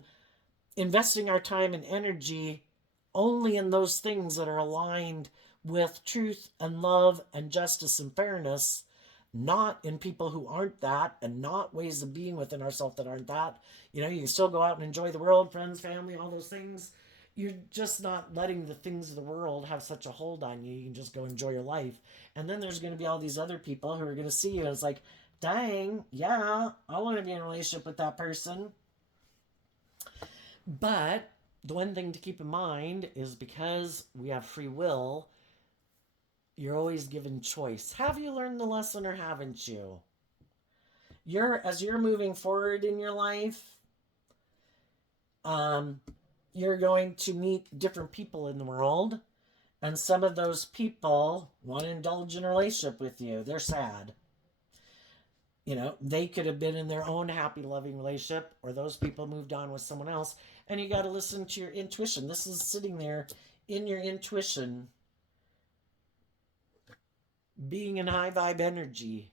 investing our time and energy only in those things that are aligned with truth and love and justice and fairness, not in people who aren't that, and not ways of being within ourselves that aren't that. You can still go out and enjoy the world, friends, family, all those things. You're just not letting the things of the world have such a hold on you. You can just go enjoy your life. And then there's going to be all these other people who are going to see you, and it's like, dang, yeah, I want to be in a relationship with that person. But the one thing to keep in mind is, because we have free will, you're always given choice. Have you learned the lesson or haven't you? As you're moving forward in your life, you're going to meet different people in the world, and some of those people want to indulge in a relationship with you. They're sad. They could have been in their own happy, loving relationship, or those people moved on with someone else. And you got to listen to your intuition. This is sitting there in your intuition, being in high vibe energy.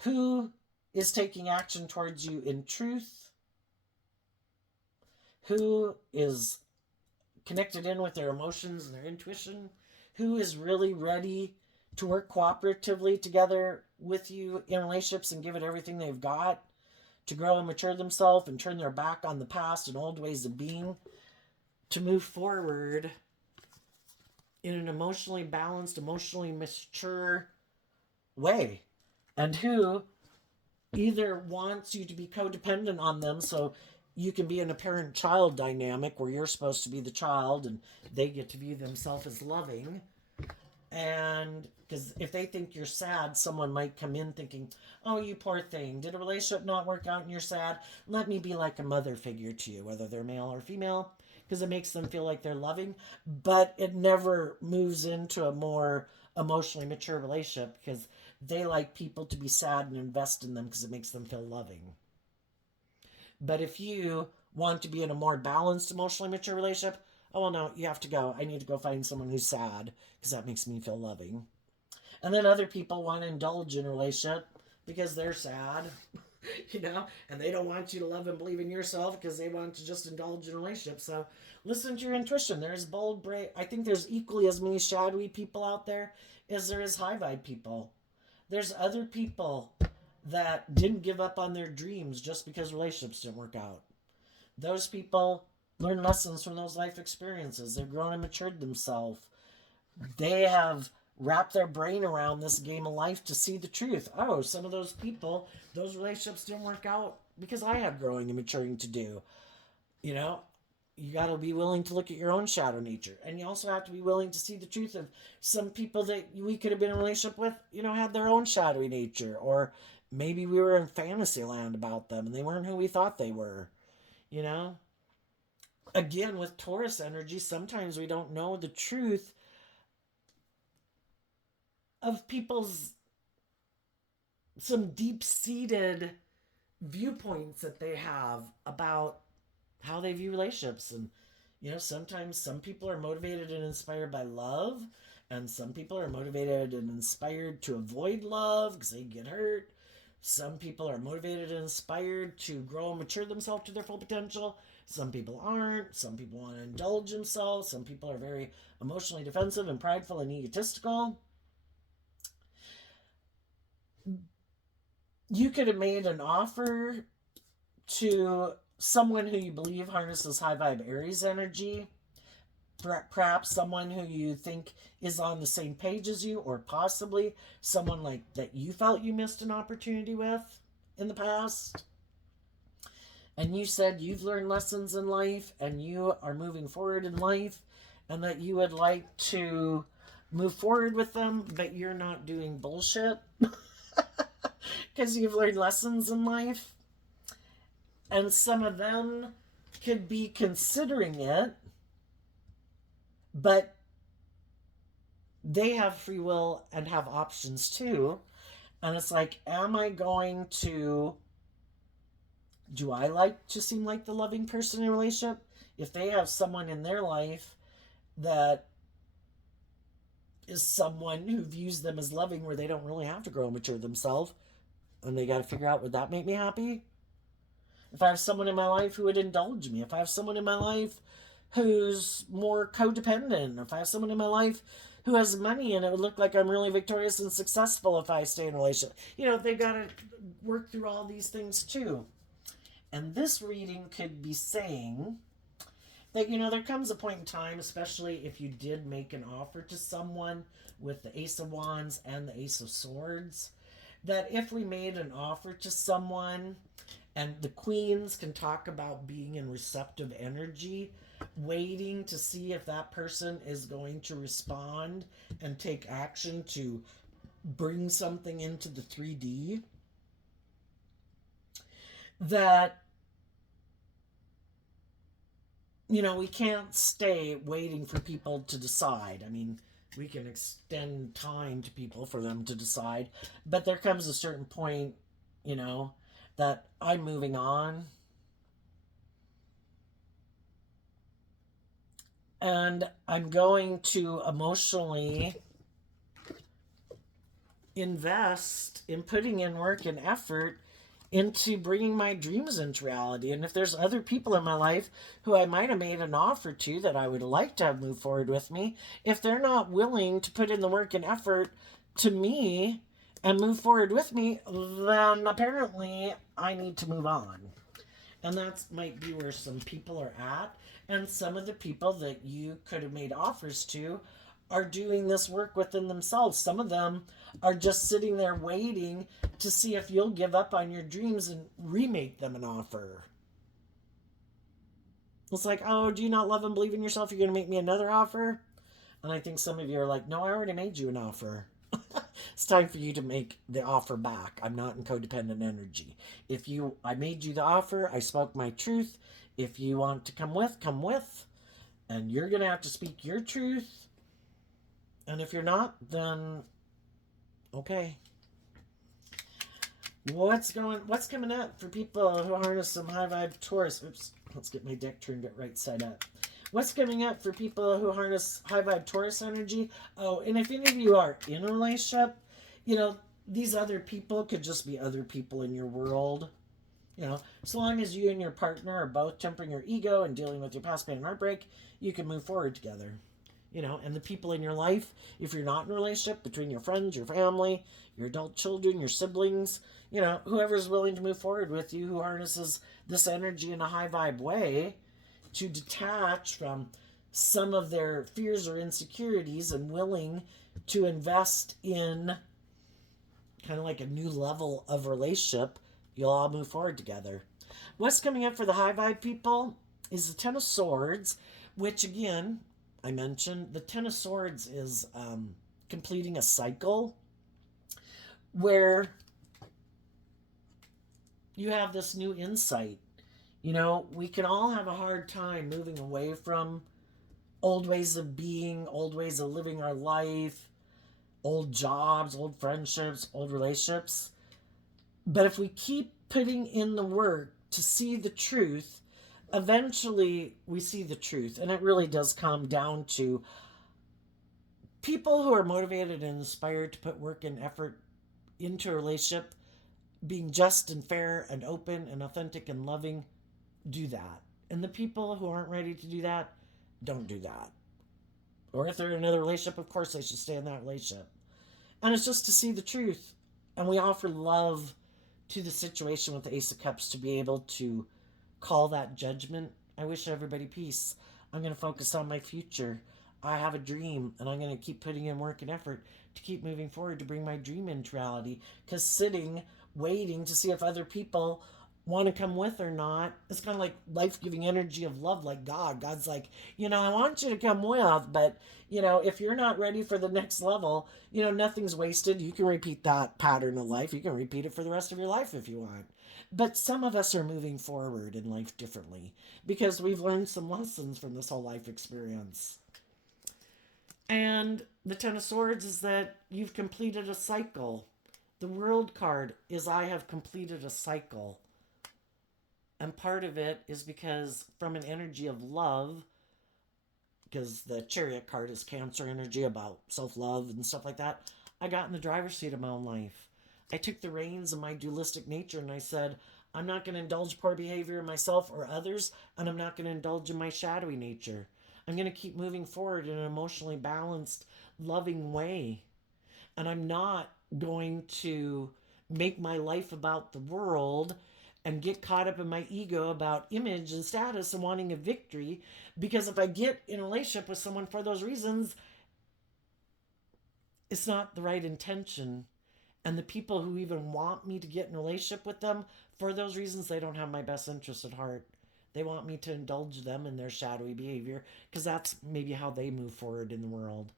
Who is taking action towards you in truth? Who is connected in with their emotions and their intuition? Who is really ready to work cooperatively together with you in relationships and give it everything they've got to grow and mature themselves and turn their back on the past and old ways of being, to move forward in an emotionally balanced, emotionally mature way? And who either wants you to be codependent on them, so you can be in a parent-child dynamic where you're supposed to be the child and they get to view themselves as loving. And because if they think you're sad, someone might come in thinking, oh, you poor thing, did a relationship not work out and you're sad? Let me be like a mother figure to you, whether they're male or female, because it makes them feel like they're loving. But it never moves into a more emotionally mature relationship, because they like people to be sad and invest in them because it makes them feel loving. But if you want to be in a more balanced, emotionally mature relationship, oh, well, no, you have to go. I need to go find someone who's sad because that makes me feel loving. And then other people want to indulge in a relationship because they're sad, and they don't want you to love and believe in yourself because they want to just indulge in a relationship. So listen to your intuition. There's bold, brave. I think there's equally as many shadowy people out there as there is high vibe people. There's other people that didn't give up on their dreams just because relationships didn't work out. Those people learn lessons from those life experiences. They've grown and matured themselves. They have wrapped their brain around this game of life to see the truth. Oh, some of those people, those relationships didn't work out because I had growing and maturing to do. You got to be willing to look at your own shadow nature. And you also have to be willing to see the truth of some people that we could have been in a relationship with, had their own shadowy nature. Or maybe we were in fantasy land about them and they weren't who we thought they were. again, with Taurus energy, sometimes we don't know the truth of people's some deep-seated viewpoints that they have about how they view relationships. And sometimes some people are motivated and inspired by love, and some people are motivated and inspired to avoid love because they get hurt. Some people are motivated and inspired to grow and mature themselves to their full potential. Some people aren't. Some people want to indulge themselves. Some people are very emotionally defensive and prideful and egotistical. You could have made an offer to someone who you believe harnesses high vibe Aries energy, perhaps someone who you think is on the same page as you, or possibly someone like that you felt you missed an opportunity with in the past. And you said you've learned lessons in life and you are moving forward in life, and that you would like to move forward with them, but you're not doing bullshit because you've learned lessons in life. And some of them could be considering it, but they have free will and have options too. And it's like, do I like to seem like the loving person in a relationship? If they have someone in their life that is someone who views them as loving, where they don't really have to grow and mature themselves, and they got to figure out, would that make me happy? If I have someone in my life who would indulge me, if I have someone in my life who's more codependent, if I have someone in my life who has money and it would look like I'm really victorious and successful if I stay in a relationship. They've got to work through all these things too. And this reading could be saying that, there comes a point in time, especially if you did make an offer to someone with the Ace of Wands and the Ace of Swords, that if we made an offer to someone, and the queens can talk about being in receptive energy, waiting to see if that person is going to respond and take action to bring something into the 3D, that we can't stay waiting for people to decide. I mean, we can extend time to people for them to decide, but there comes a certain point, that I'm moving on. And I'm going to emotionally invest in putting in work and effort into bringing my dreams into reality. And if there's other people in my life who I might have made an offer to that I would like to have move forward with me, if they're not willing to put in the work and effort to me and move forward with me, then apparently I need to move on. And that might be where some people are at. And some of the people that you could have made offers to are doing this work within themselves. Some of them are just sitting there waiting to see if you'll give up on your dreams and remake them an offer. It's like, oh, do you not love and believe in yourself? You're going to make me another offer? And I think some of you are like, no, I already made you an offer. It's time for you to make the offer back. I'm not in codependent energy. I made you the offer. I spoke my truth. If you want to come with, come with. And you're going to have to speak your truth. And if you're not, then okay. What's coming up for people who harness some high vibe Taurus? Oops, let's get my deck turned it right side up. What's coming up for people who harness high vibe Taurus energy? Oh, and if any of you are in a relationship, these other people could just be other people in your world. As long as you and your partner are both tempering your ego and dealing with your past pain and heartbreak, you can move forward together. And the people in your life, if you're not in a relationship, between your friends, your family, your adult children, your siblings, whoever's willing to move forward with you, who harnesses this energy in a high vibe way, to detach from some of their fears or insecurities and willing to invest in kind of like a new level of relationship, you'll all move forward together. What's coming up for the high vibe people is the Ten of Swords, which again, I mentioned, the Ten of Swords is completing a cycle where you have this new insight. We can all have a hard time moving away from old ways of being, old ways of living our life, old jobs, old friendships, old relationships. But if we keep putting in the work to see the truth, eventually we see the truth. And it really does come down to people who are motivated and inspired to put work and effort into a relationship, being just and fair and open and authentic and loving, do that. And the people who aren't ready to do that, don't do that. Or if they're in another relationship, of course they should stay in that relationship. And it's just to see the truth. And we offer love to the situation with the Ace of Cups to be able to call that judgment. I wish everybody peace. I'm going to focus on my future. I have a dream, and I'm going to keep putting in work and effort to keep moving forward to bring my dream into reality. Because sitting, waiting to see if other people want to come with or not, it's kind of like life-giving energy of love, like God. God's like, I want you to come with, but if you're not ready for the next level, nothing's wasted. You can repeat that pattern of life. You can repeat it for the rest of your life if you want. But some of us are moving forward in life differently because we've learned some lessons from this whole life experience. And the Ten of Swords is that you've completed a cycle. The World card is I have completed a cycle. And part of it is because from an energy of love, because the Chariot card is Cancer energy about self-love and stuff like that, I got in the driver's seat of my own life. I took the reins of my dualistic nature and I said, I'm not going to indulge poor behavior in myself or others, and I'm not going to indulge in my shadowy nature. I'm going to keep moving forward in an emotionally balanced, loving way. And I'm not going to make my life about the world and get caught up in my ego about image and status and wanting a victory. Because if I get in a relationship with someone for those reasons, it's not the right intention. And the people who even want me to get in a relationship with them, for those reasons, they don't have my best interest at heart. They want me to indulge them in their shadowy behavior because that's maybe how they move forward in the world.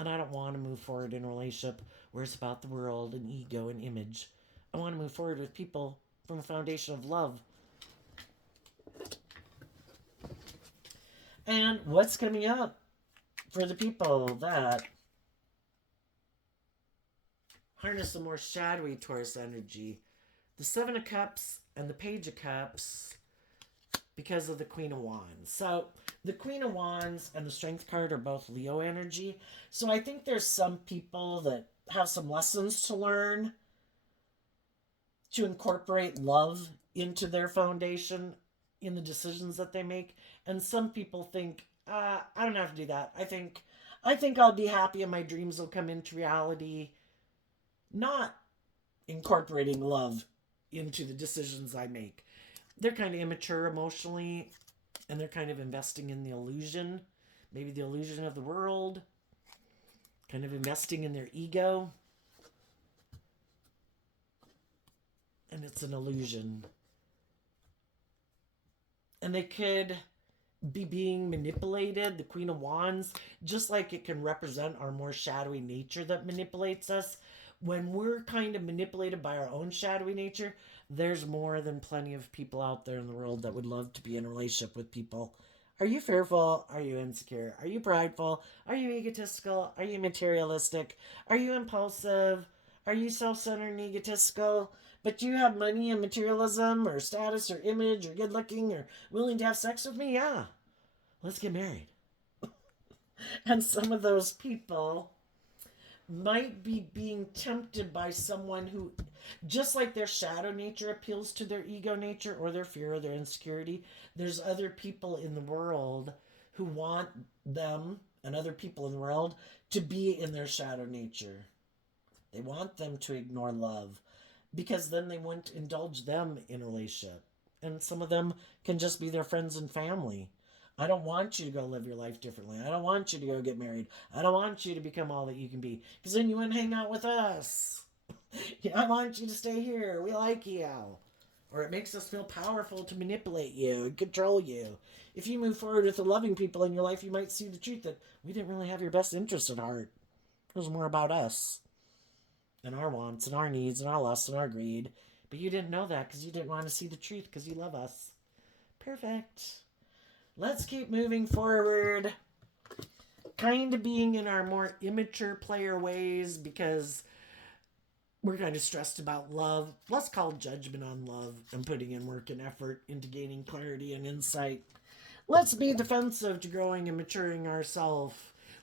And I don't want to move forward in a relationship where it's about the world and ego and image. I want to move forward with people from a foundation of love. And what's coming up for the people that harness the more shadowy Taurus energy? The Seven of Cups and the Page of Cups, because of the Queen of Wands. So the Queen of Wands and the Strength card are both Leo energy. So I think there's some people that have some lessons to learn to incorporate love into their foundation in the decisions that they make. And some people think, I don't have to do that. I think I'll be happy and my dreams will come into reality. Not incorporating love into the decisions I make. They're kind of immature emotionally, and they're kind of investing in the illusion, maybe the illusion of the world, kind of investing in their ego. And it's an illusion. And they could be being manipulated, the Queen of Wands, just like it can represent our more shadowy nature that manipulates us. When we're kind of manipulated by our own shadowy nature, there's more than plenty of people out there in the world that would love to be in a relationship with people. Are you fearful? Are you insecure? Are you prideful? Are you egotistical? Are you materialistic? Are you impulsive? Are you self-centered and egotistical? But you have money and materialism or status or image or good looking or willing to have sex with me? Yeah. Let's get married. And some of those people might be being tempted by someone who, just like their shadow nature appeals to their ego nature or their fear or their insecurity, there's other people in the world who want them and other people in the world to be in their shadow nature. They want them to ignore love because then they won't indulge them in a relationship. And some of them can just be their friends and family. I don't want you to go live your life differently. I don't want you to go get married. I don't want you to become all that you can be. Because then you wouldn't hang out with us. I want you to stay here. We like you. Or it makes us feel powerful to manipulate you and control you. If you move forward with the loving people in your life, you might see the truth that we didn't really have your best interest at heart. It was more about us. And our wants and our needs and our lust and our greed. But you didn't know that because you didn't want to see the truth because you love us. Perfect. Let's keep moving forward. Kind of being in our more immature player ways because we're kind of stressed about love. Let's call judgment on love and putting in work and effort into gaining clarity and insight. Let's be defensive to growing and maturing ourselves.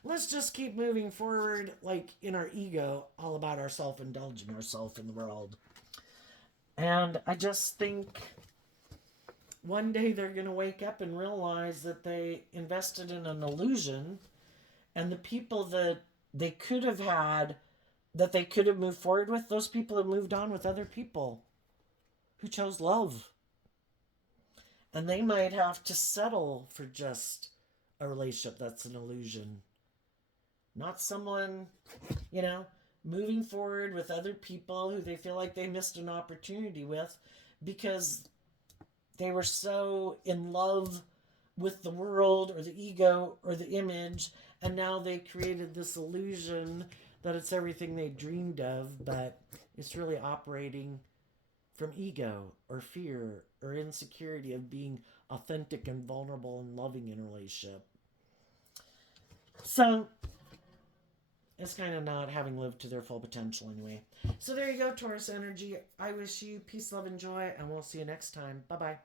Let's just keep moving forward, like in our ego, all about ourself, indulging ourselves in the world. And I just think one day they're going to wake up and realize that they invested in an illusion, and the people that they could have had, that they could have moved forward with, those people have moved on with other people who chose love. And they might have to settle for just a relationship that's an illusion. Not someone, moving forward with other people who they feel like they missed an opportunity with because they were so in love with the world or the ego or the image, and now they created this illusion that it's everything they dreamed of, but it's really operating from ego or fear or insecurity of being authentic and vulnerable and loving in a relationship. So it's kind of not having lived to their full potential anyway. So there you go, Taurus energy. I wish you peace, love, and joy, and we'll see you next time. Bye-bye.